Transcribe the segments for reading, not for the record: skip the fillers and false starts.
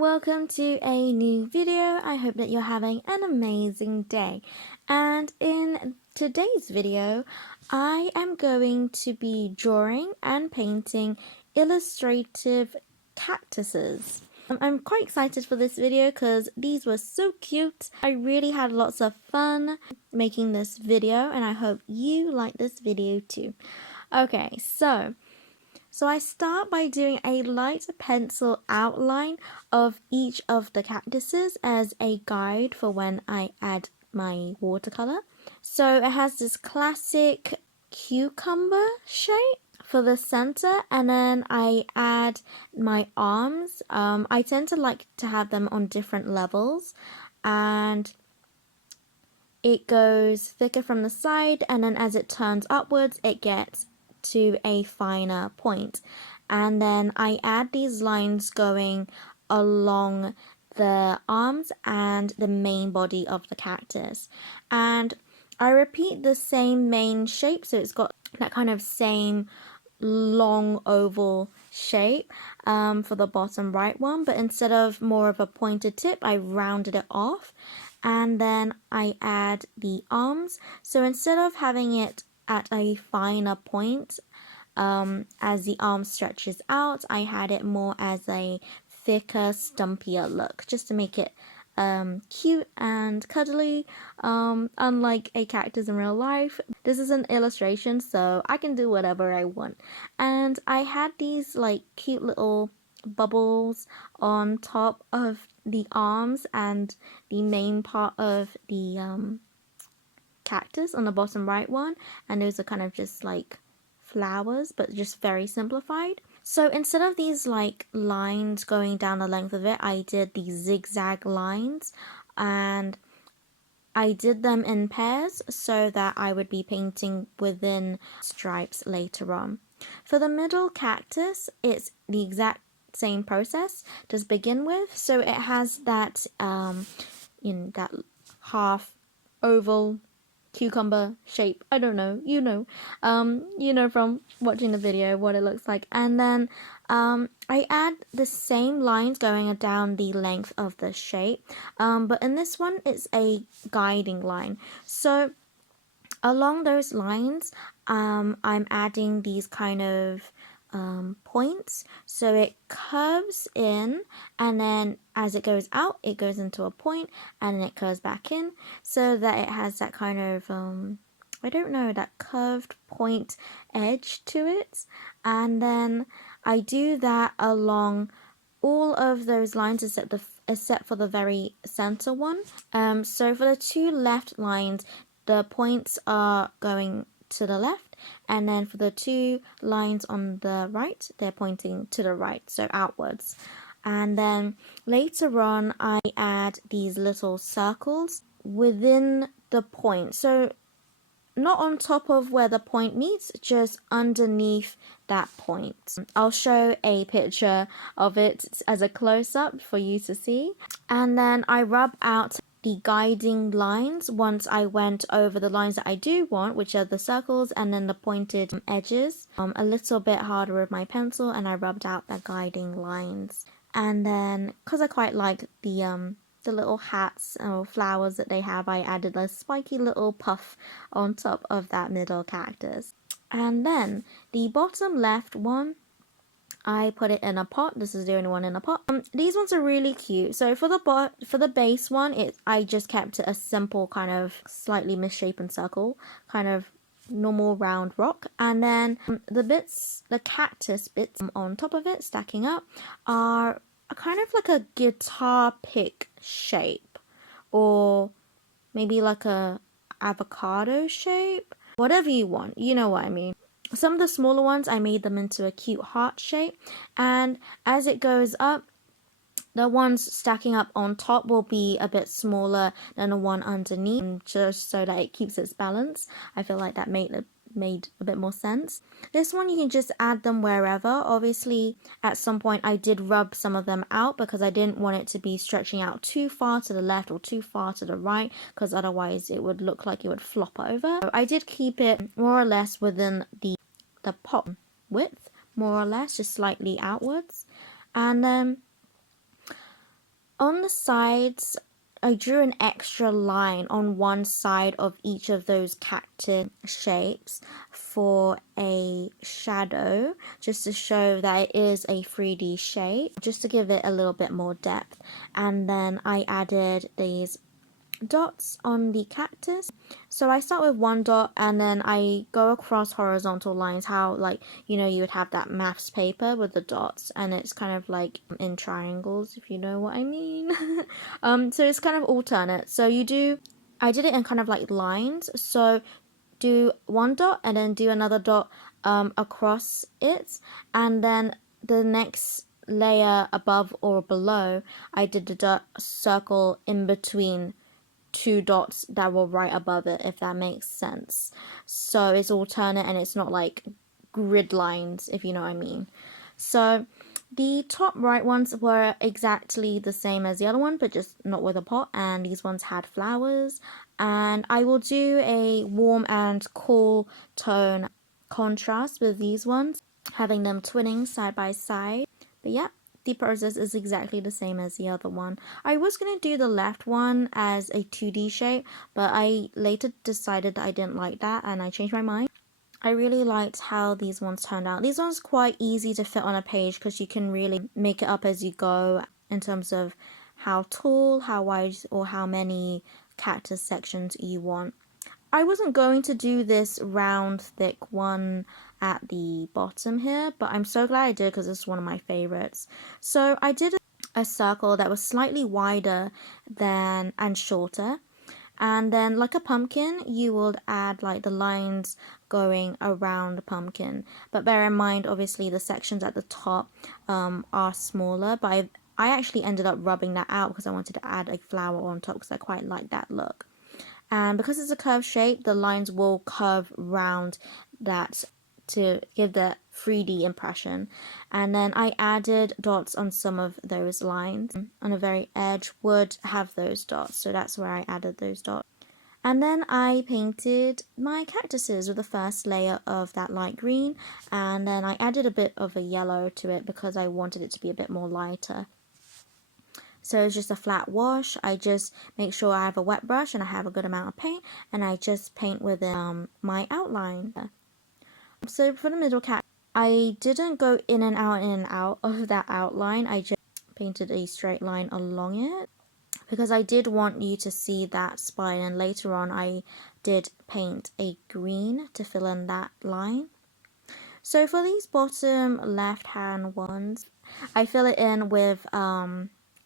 welcome to a new video. I hope that you're having an amazing day. And in today's video, I am going to be drawing and painting illustrative cactuses. I'm quite excited for this video because these were so cute. I really had lots of fun making this video and I hope you like this video too. Okay, so I start by doing a light pencil outline of each of the cactuses as a guide for when I add my watercolor. So it has this classic cucumber shape for the center, and then I add my arms. I tend to like to have them on different levels, and it goes thicker from the side, and then as it turns upwards it gets to a finer point. And then I add these lines going along the arms and the main body of the cactus, and I repeat the same main shape, so it's got that kind of same long oval shape for the bottom right one, but instead of more of a pointed tip, I rounded it off. And then I add the arms, so instead of having it at a finer point as the arm stretches out, I had it more as a thicker, stumpier look, just to make it cute and cuddly, unlike a cactus in real life. This is an illustration, so I can do whatever I want. And I had these like cute little bubbles on top of the arms and the main part of the cactus on the bottom right one, and those are kind of just like flowers, but just very simplified. So instead of these like lines going down the length of it, I did these zigzag lines, and I did them in pairs so that I would be painting within stripes later on. For the middle cactus, it's the exact same process to begin with. So it has that that half oval cucumber shape. I don't know, you know from watching the video what it looks like. And then I add the same lines going down the length of the shape, but in this one it's a guiding line. So along those lines I'm adding these kind of points, so it curves in, and then as it goes out it goes into a point, and then it curves back in, so that it has that kind of I don't know, that curved point edge to it. And then I do that along all of those lines except for the very center one. So for the two left lines, the points are going to the left, and then for the two lines on the right, they're pointing to the right, so outwards. And then later on I add these little circles within the point, so not on top of where the point meets, just underneath that point. I'll show a picture of it as a close-up for you to see. And then I rub out the guiding lines once I went over the lines that I do want, which are the circles and then the pointed edges, a little bit harder with my pencil, and I rubbed out the guiding lines. And then because I quite like the little hats or flowers that they have, I added a spiky little puff on top of that middle cactus. And then the bottom left one, I put it in a pot. This is the only one in a pot. These ones are really cute. So for the base one, I just kept it a simple kind of slightly misshapen circle, kind of normal round rock. And then the cactus bits on top of it, stacking up, are kind of like a guitar pick shape, or maybe like a avocado shape, whatever you want, you know what I mean. Some of the smaller ones I made them into a cute heart shape, and as it goes up, the ones stacking up on top will be a bit smaller than the one underneath, just so that it keeps its balance. I feel like that made a bit more sense. This one you can just add them wherever. Obviously at some point I did rub some of them out because I didn't want it to be stretching out too far to the left or too far to the right, because otherwise it would look like it would flop over. So I did keep it more or less within the pot width, more or less, just slightly outwards. And then On the sides, I drew an extra line on one side of each of those cactus shapes for a shadow, just to show that it is a 3D shape, just to give it a little bit more depth. And then I added these dots on the cactus. So I start with one dot and then I go across horizontal lines, how like, you know, you would have that maths paper with the dots and it's kind of like in triangles, if you know what I mean. So it's kind of alternate. So I did it in kind of like lines. So do one dot and then do another dot across it, and then the next layer above or below I did the dot circle in between two dots that were right above it, if that makes sense. So it's alternate and it's not like grid lines, if you know what I mean. So the top right ones were exactly the same as the other one, but just not with a pot, and these ones had flowers. And I will do a warm and cool tone contrast with these ones, having them twinning side by side. But yeah, the process is exactly the same as the other one. I was going to do the left one as a 2D shape, but I later decided that I didn't like that and I changed my mind. I really liked how these ones turned out. These ones are quite easy to fit on a page because you can really make it up as you go in terms of how tall, how wide, or how many cactus sections you want. I wasn't going to do this round thick one at the bottom here, but I'm so glad I did because it's one of my favorites. So I did a circle that was slightly wider than and shorter, and then like a pumpkin you would add like the lines going around the pumpkin, but bear in mind obviously the sections at the top are smaller, but I actually ended up rubbing that out because I wanted to add a flower on top because I quite like that look. And because it's a curved shape, the lines will curve round that to give the 3D impression. And then I added dots on some of those lines. On the very edge would have those dots, so that's where I added those dots. And then I painted my cactuses with the first layer of that light green, and then I added a bit of a yellow to it because I wanted it to be a bit more lighter. So it's just a flat wash. I just make sure I have a wet brush and I have a good amount of paint, and I just paint with my outline. So for the middle cat, I didn't go in and out of that outline. I just painted a straight line along it because I did want you to see that spine, and later on I did paint a green to fill in that line. So for these bottom left hand ones, I fill it in with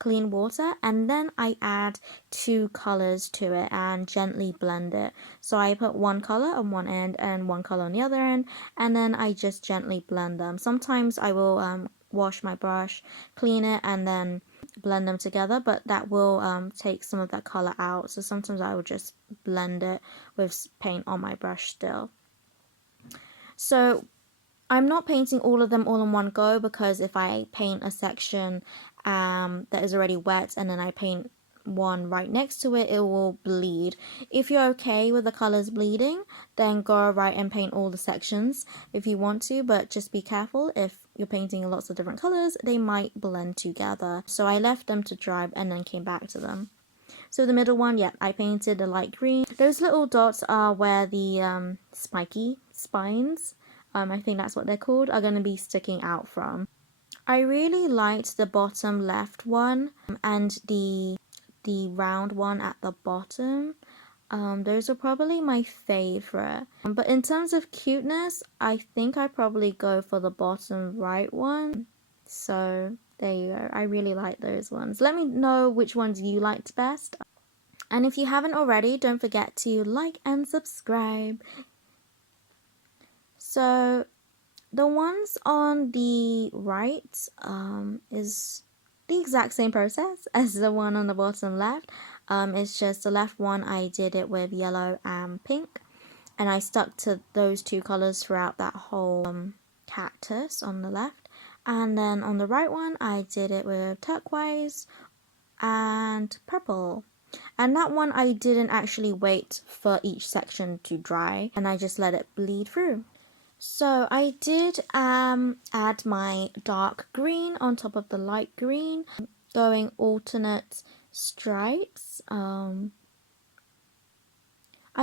clean water, and then I add two colors to it and gently blend it. So I put one color on one end and one color on the other end, and then I just gently blend them. Sometimes I will wash my brush, clean it, and then blend them together, but that will take some of that color out. So sometimes I will just blend it with paint on my brush still. So I'm not painting all of them all in one go, because if I paint a section that is already wet and then I paint one right next to it, it will bleed. If you're okay with the colors bleeding, then go right and paint all the sections if you want to, but just be careful. If you're painting lots of different colors, they might blend together. So I left them to dry and then came back to them. So the middle one, yeah, I painted the light green. Those little dots are where the spiky spines, I think that's what they're called, are going to be sticking out from. I really liked the bottom left one and the round one at the bottom. Those are probably my favorite. But in terms of cuteness, I think I probably go for the bottom right one. So there you go. I really like those ones. Let me know which ones you liked best. And if you haven't already, don't forget to like and subscribe. So the ones on the right is the exact same process as the one on the bottom left. It's just the left one I did it with yellow and pink, and I stuck to those two colors throughout that whole cactus on the left. And then on the right one I did it with turquoise and purple. And that one I didn't actually wait for each section to dry, and I just let it bleed through. So I did add my dark green on top of the light green. going alternate stripes. I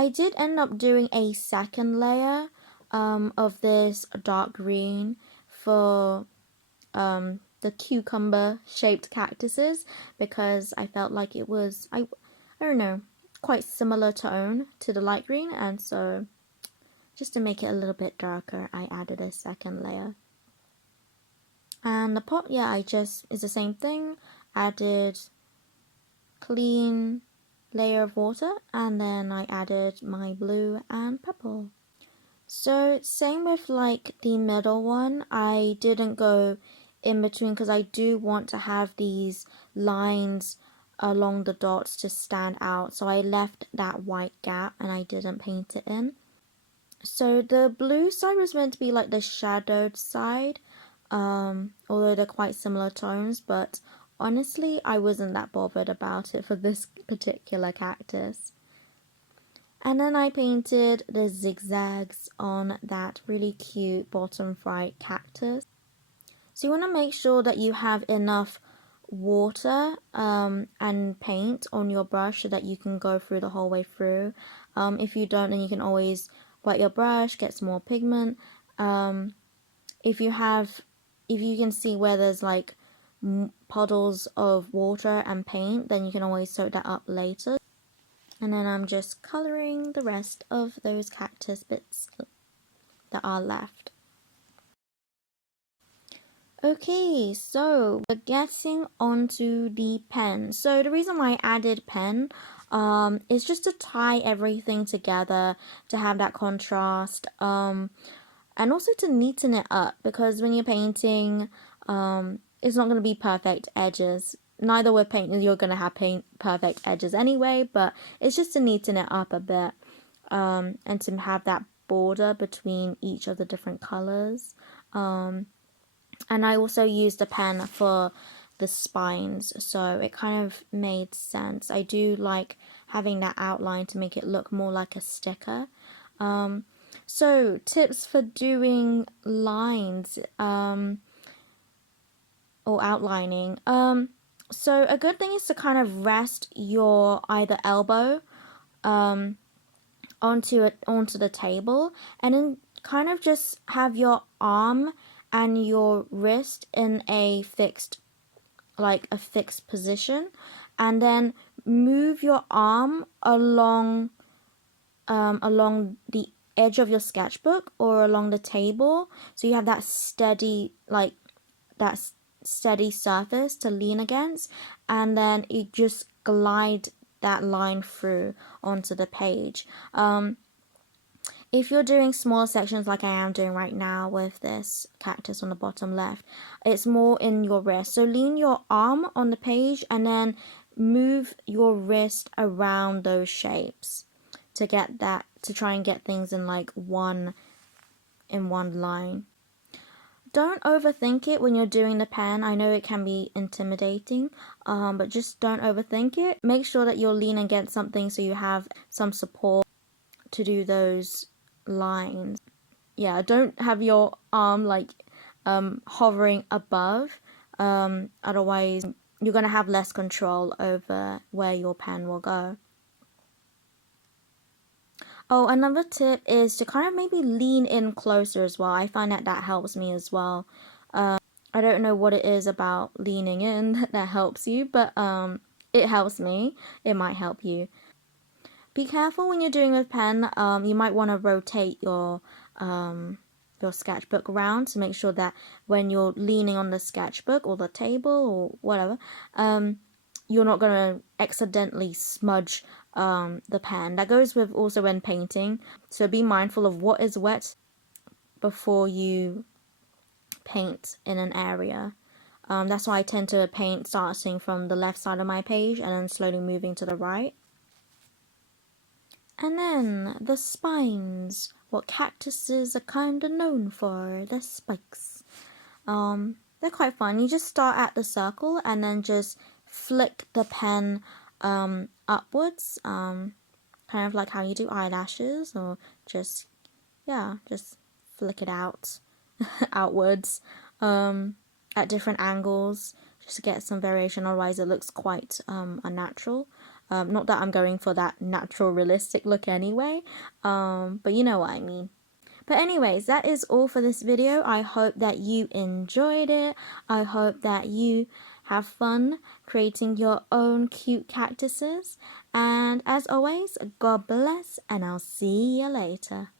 did end up doing a second layer of this dark green for the cucumber shaped cactuses, because I felt like it was, I don't know, quite similar tone to the light green, and so just to make it a little bit darker, I added a second layer. And the pot, yeah, it's the same thing. Added clean layer of water, and then I added my blue and purple. So same with like the middle one, I didn't go in between because I do want to have these lines along the dots to stand out, so I left that white gap and I didn't paint it in. So the blue side was meant to be like the shadowed side, although they're quite similar tones, but honestly I wasn't that bothered about it for this particular cactus. And then I painted the zigzags on that really cute bottom right cactus. So you want to make sure that you have enough water and paint on your brush so that you can go through the whole way through. If you don't, then you can always wet your brush, get some more pigment. If you can see where there's like puddles of water and paint, then you can always soak that up later. And then I'm just coloring the rest of those cactus bits that are left. Okay, so we're getting onto the pen. So the reason why I added pen is just to tie everything together, to have that contrast, and also to neaten it up, because when you're painting, it's not going to be perfect edges. Neither with paint you're going to have perfect edges anyway, but it's just to neaten it up a bit, and to have that border between each of the different colors. And I also used a pen for the spines, so it kind of made sense. I do like having that outline to make it look more like a sticker. So tips for doing lines or outlining. So a good thing is to kind of rest your either elbow onto the table, and then kind of just have your arm and your wrist in a fixed position, and then move your arm along the edge of your sketchbook or along the table, so you have that steady surface to lean against, and then you just glide that line through onto the page. If you're doing small sections like I am doing right now with this cactus on the bottom left, it's more in your wrist. So lean your arm on the page and then move your wrist around those shapes to try and get things in one line. Don't overthink it when you're doing the pen. I know it can be intimidating, but just don't overthink it. Make sure that you're leaning against something so you have some support to do those lines. Yeah, don't have your arm hovering above, otherwise you're going to have less control over where your pen will go. Oh, another tip is to kind of maybe lean in closer as well. I find that helps me as well. I don't know what it is about leaning in that helps you, but it helps me. It might help you. Be careful when you're doing with pen. You might want to rotate your sketchbook around to make sure that when you're leaning on the sketchbook or the table or whatever, you're not going to accidentally smudge the pen. That goes with also when painting. So be mindful of what is wet before you paint in an area. That's why I tend to paint starting from the left side of my page and then slowly moving to the right. And then the spines, what cactuses are kind of known for, the spikes. They're quite fun. You just start at the circle and then just flick the pen upwards, kind of like how you do eyelashes, or just flick it out outwards at different angles just to get some variation, otherwise it looks quite unnatural. Not that I'm going for that natural realistic look anyway, but you know what I mean. But anyways, that is all for this video. I hope that you enjoyed it. I hope that you have fun creating your own cute cactuses. And as always, God bless, and I'll see you later.